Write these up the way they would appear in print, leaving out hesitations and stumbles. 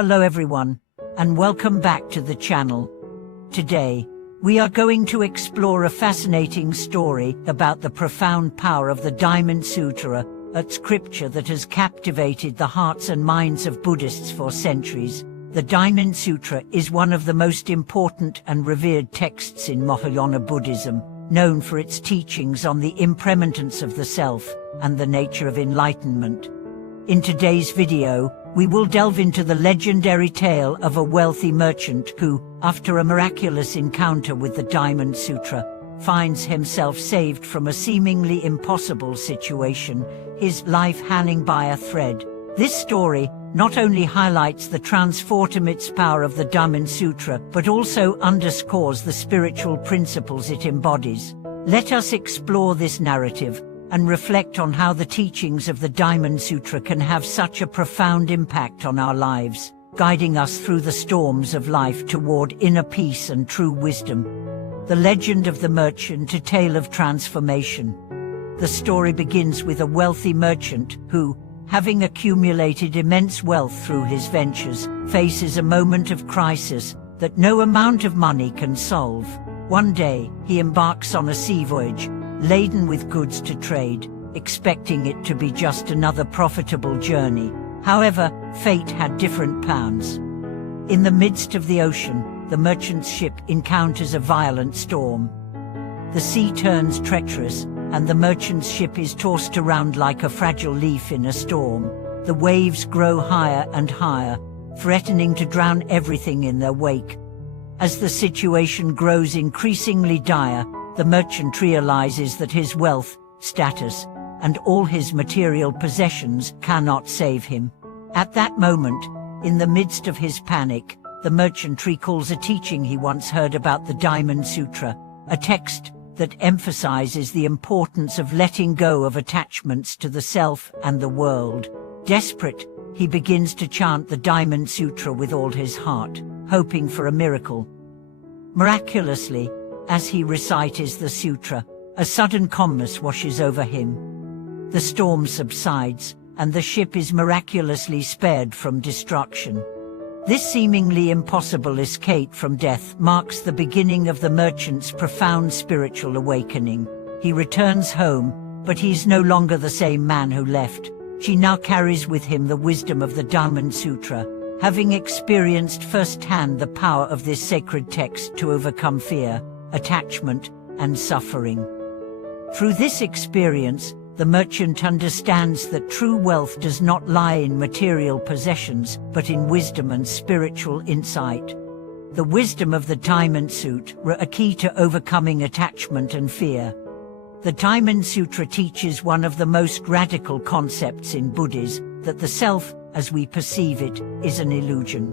Hello everyone, and welcome back to the channel. Today, we are going to explore a fascinating story about the profound power of the Diamond Sutra, a scripture that has captivated the hearts and minds of Buddhists for centuries. The Diamond Sutra is one of the most important and revered texts in Mahayana Buddhism, known for its teachings on the impermanence of the self and the nature of enlightenment. In today's video, we will delve into the legendary tale of a wealthy merchant who, after a miraculous encounter with the Diamond Sutra, finds himself saved from a seemingly impossible situation, his life hanging by a thread. This story not only highlights the transformative power of the Diamond Sutra, but also underscores the spiritual principles it embodies. Let us explore this narrative and reflect on how the teachings of the Diamond Sutra can have such a profound impact on our lives, guiding us through the storms of life toward inner peace and true wisdom. The legend of the merchant, a tale of transformation. The story begins with a wealthy merchant who, having accumulated immense wealth through his ventures, faces a moment of crisis that no amount of money can solve. One day, he embarks on a sea voyage, laden with goods to trade, expecting it to be just another profitable journey. However, fate had different plans. In the midst of the ocean, the merchant's ship encounters a violent storm. The sea turns treacherous, and the merchant's ship is tossed around like a fragile leaf in a storm. The waves grow higher and higher, threatening to drown everything in their wake. As the situation grows increasingly dire, the merchant realizes that his wealth, status, and all his material possessions cannot save him. At that moment, in the midst of his panic, the merchant recalls a teaching he once heard about the Diamond Sutra, a text that emphasizes the importance of letting go of attachments to the self and the world. Desperate, he begins to chant the Diamond Sutra with all his heart, hoping for a miracle. Miraculously, as he recites the sutra, a sudden calmness washes over him. The storm subsides, and the ship is miraculously spared from destruction. This seemingly impossible escape from death marks the beginning of the merchant's profound spiritual awakening. He returns home, but he's no longer the same man who left. He now carries with him the wisdom of the Diamond Sutra, having experienced firsthand the power of this sacred text to overcome fear, attachment, and suffering. Through this experience, the merchant understands that true wealth does not lie in material possessions, but in wisdom and spiritual insight. The wisdom of the Diamond Sutra, a key to overcoming attachment and fear. The Diamond Sutra teaches one of the most radical concepts in Buddhism, that the self, as we perceive it, is an illusion.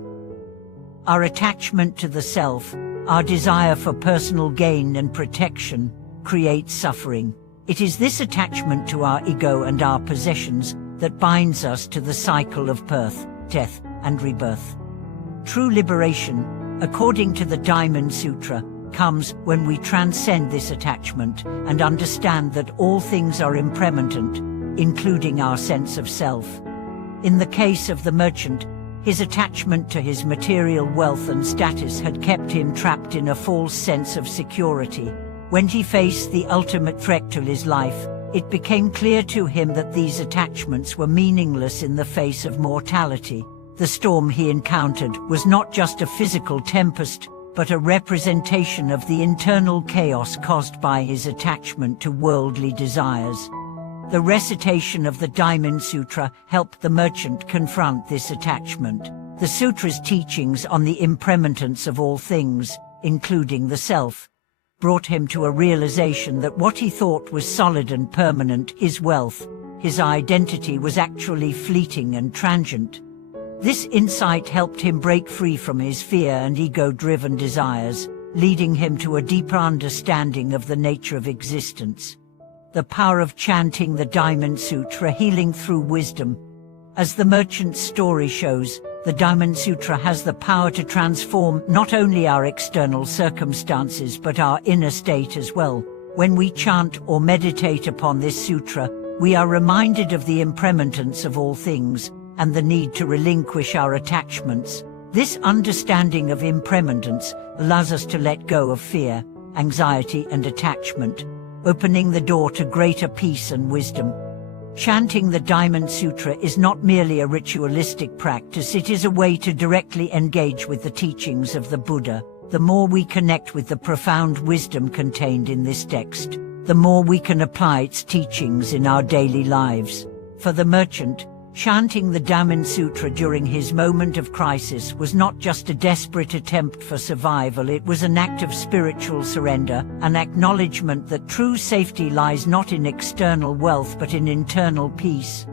Our attachment to the self, our desire for personal gain and protection, creates suffering. It is this attachment to our ego and our possessions that binds us to the cycle of birth, death, and rebirth. True liberation, according to the Diamond Sutra, comes when we transcend this attachment and understand that all things are impermanent, including our sense of self. In the case of the merchant, his attachment to his material wealth and status had kept him trapped in a false sense of security. When he faced the ultimate threat to his life, it became clear to him that these attachments were meaningless in the face of mortality. The storm he encountered was not just a physical tempest, but a representation of the internal chaos caused by his attachment to worldly desires. The recitation of the Diamond Sutra helped the merchant confront this attachment. The sutra's teachings on the impermanence of all things, including the self, brought him to a realization that what he thought was solid and permanent, his wealth, his identity, was actually fleeting and transient. This insight helped him break free from his fear and ego-driven desires, leading him to a deeper understanding of the nature of existence. The power of chanting the Diamond Sutra, healing through wisdom. As the merchant's story shows, the Diamond Sutra has the power to transform not only our external circumstances but our inner state as well. When we chant or meditate upon this sutra, we are reminded of the impermanence of all things, and the need to relinquish our attachments. This understanding of impermanence allows us to let go of fear, anxiety, and attachment, opening the door to greater peace and wisdom. Chanting the Diamond Sutra is not merely a ritualistic practice, it is a way to directly engage with the teachings of the Buddha. The more we connect with the profound wisdom contained in this text, the more we can apply its teachings in our daily lives. For the merchant, chanting the Diamond Sutra during his moment of crisis was not just a desperate attempt for survival, it was an act of spiritual surrender, an acknowledgement that true safety lies not in external wealth but in internal peace.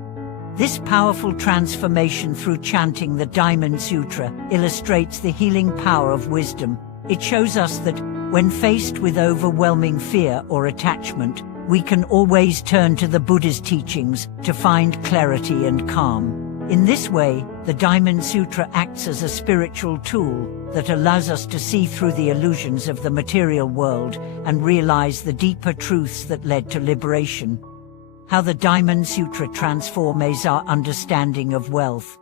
This powerful transformation through chanting the Diamond Sutra illustrates the healing power of wisdom. It shows us that, when faced with overwhelming fear or attachment, we can always turn to the Buddha's teachings to find clarity and calm. In this way, the Diamond Sutra acts as a spiritual tool that allows us to see through the illusions of the material world and realize the deeper truths that led to liberation. How the Diamond Sutra transforms our understanding of wealth.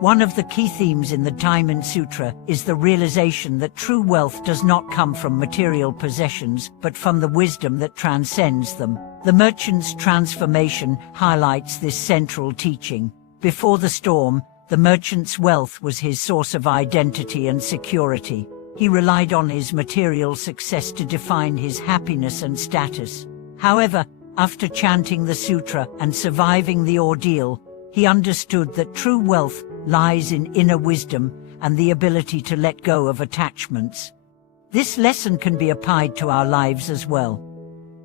One of the key themes in the Diamond Sutra is the realization that true wealth does not come from material possessions, but from the wisdom that transcends them. The merchant's transformation highlights this central teaching. Before the storm, the merchant's wealth was his source of identity and security. He relied on his material success to define his happiness and status. However, after chanting the sutra and surviving the ordeal, he understood that true wealth lies in inner wisdom and the ability to let go of attachments. This lesson can be applied to our lives as well.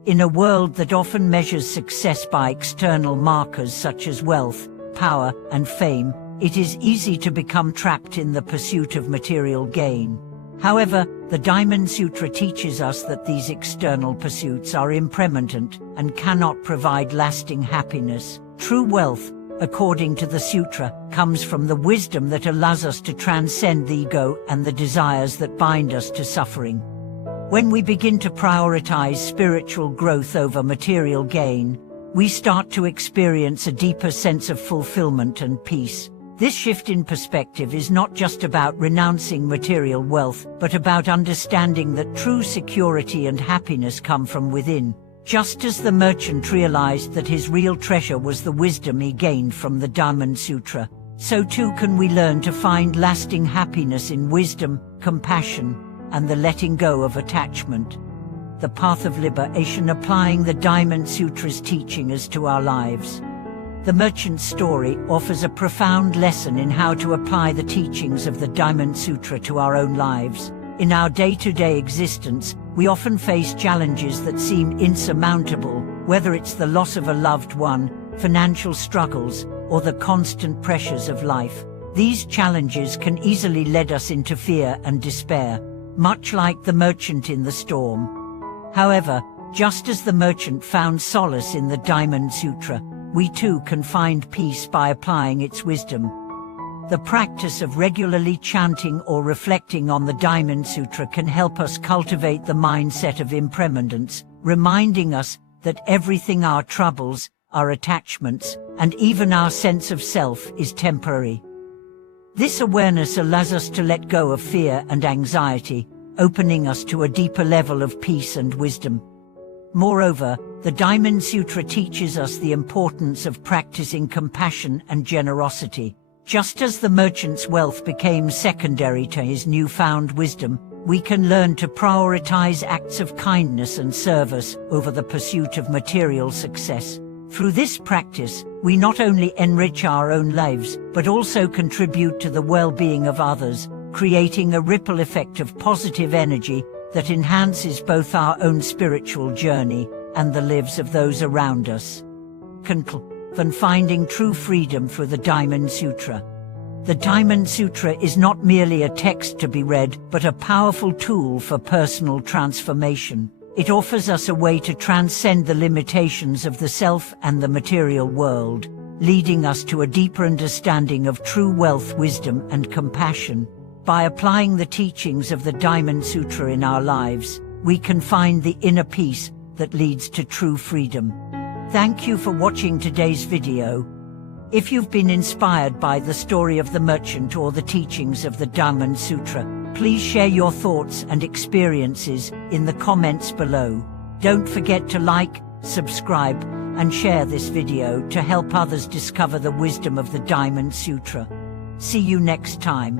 In a world that often measures success by external markers such as wealth, power, and fame, it is easy to become trapped in the pursuit of material gain. However, the Diamond Sutra teaches us that these external pursuits are impermanent and cannot provide lasting happiness. True wealth, according to the sutra, comes from the wisdom that allows us to transcend the ego and the desires that bind us to suffering. When we begin to prioritize spiritual growth over material gain, we start to experience a deeper sense of fulfillment and peace. This shift in perspective is not just about renouncing material wealth, but about understanding that true security and happiness come from within. Just as the merchant realized that his real treasure was the wisdom he gained from the Diamond Sutra, so too can we learn to find lasting happiness in wisdom, compassion, and the letting go of attachment. The path of liberation, applying the Diamond Sutra's teachings to our lives. The merchant's story offers a profound lesson in how to apply the teachings of the Diamond Sutra to our own lives. In our day-to-day existence, we often face challenges that seem insurmountable, whether it's the loss of a loved one, financial struggles, or the constant pressures of life. These challenges can easily lead us into fear and despair, much like the merchant in the storm. However, just as the merchant found solace in the Diamond Sutra, we too can find peace by applying its wisdom. The practice of regularly chanting or reflecting on the Diamond Sutra can help us cultivate the mindset of impermanence, reminding us that everything, our troubles, our attachments, and even our sense of self, is temporary. This awareness allows us to let go of fear and anxiety, opening us to a deeper level of peace and wisdom. Moreover, the Diamond Sutra teaches us the importance of practicing compassion and generosity. Just as the merchant's wealth became secondary to his newfound wisdom, we can learn to prioritize acts of kindness and service over the pursuit of material success. Through this practice, we not only enrich our own lives, but also contribute to the well-being of others, creating a ripple effect of positive energy that enhances both our own spiritual journey and the lives of those around us. And finding true freedom through the Diamond Sutra. The Diamond Sutra is not merely a text to be read, but a powerful tool for personal transformation. It offers us a way to transcend the limitations of the self and the material world, leading us to a deeper understanding of true wealth, wisdom, and compassion. By applying the teachings of the Diamond Sutra in our lives, we can find the inner peace that leads to true freedom. Thank you for watching today's video. If you've been inspired by the story of the merchant or the teachings of the Diamond Sutra, please share your thoughts and experiences in the comments below. Don't forget to like, subscribe, and share this video to help others discover the wisdom of the Diamond Sutra. See you next time.